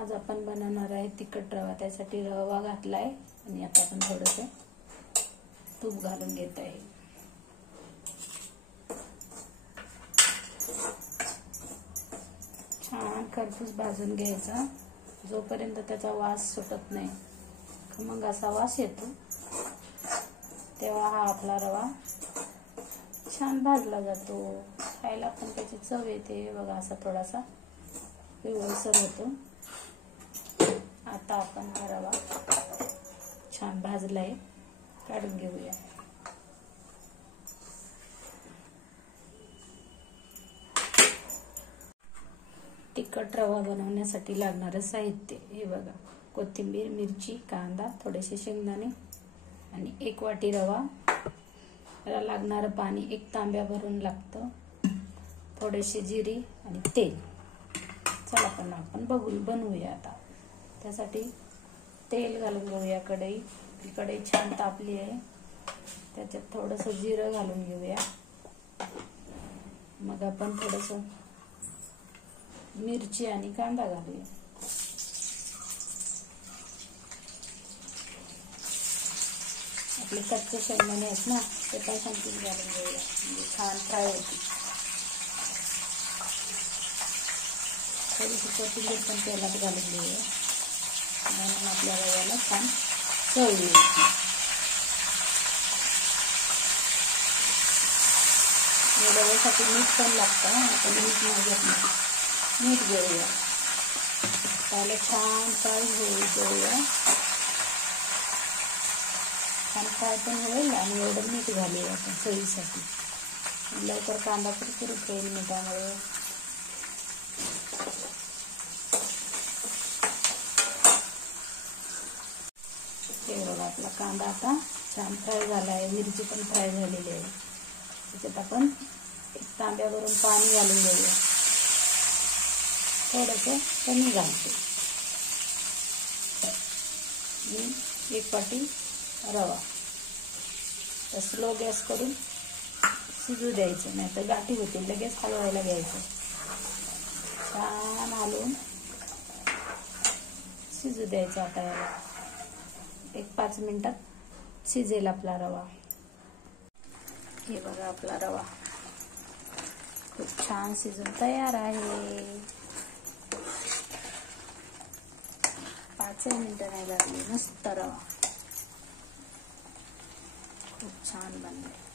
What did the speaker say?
आज आपण बनवणार आहे तिखट रवा। त्यासाठी रवा घातलाय आणि आता आपण थोडंसं तूप घालून घेत आहे। छान खरपूस भाजून घ्यायचा जोपर्यंत त्याचा वास सुटत नाही, खमंग असा वास येतो तेव्हा हा आपला रवा छान भाजला जातो। खायला पण त्याची चव येते बघा, असा थोडासा पिवळसर होतो। आता आपण हा रवा छान भाजलाय, काढून घेऊया। तिखट रवा बनवण्यासाठी लागणारे साहित्य हे बघा, कोथिंबीर, मिरची, कांदा, थोडेसे शेंगदाणे आणि 1 वाटी रवा। त्याला लागणारं पाणी 1 तांब्या भरून लागतं, थोडेसे जिरे आणि तेल। चला पण आपण बनवूया। आता त्यासाठी तेल घालून घेऊया कढई। कढई छान तापली आहे, त्याच्यात थोडंसं जिरं घालून घेऊया। मग आपण थोडंसं मिरची आणि कांदा घालूया। आपले कच्चे शेंगदाणे आहेत ना, ते पण संपून घालून घेऊया, म्हणजे छान फ्राय होते। थोडीशी कोथिंबीर पण तेलात घालून घेऊया, म्हणून आपल्या रव्याला छान चव येईल। रव्यासाठी मीठ पण लागतं, आपण मीठ नाही घेतलं, मीठ घेऊया। त्याला छान फ्राय घेऊया, छान फ्राय पण होईल आणि एवढं मीठ घालूया आपण चवीसाठी, लवकर कांदा कुरकुरीत होईल मिठामुळे। हे बघा, आपला कांदा आता छान फ्राय झाला आहे, मिरची पण फ्राय झालेली आहे। त्याच्यात आपण 1 तांब्यावरून पाणी घालून घेऊया, थोडंसं कमी घालते। 1 वाटी रवा। तर स्लो गॅस करून शिजू द्यायचं, नाही तर गाठी होतील। लगेच हलवायला घ्यायचं, छान हलवून शिजू द्यायचं। आता याला 1-5 मिनिटात शिजेल आपला रवा। हे बघा, आपला रवा खूप छान शिजून तयार आहे। 5 मिनिटं नाही लागली, मस्त रवा खूप छान बनलाय।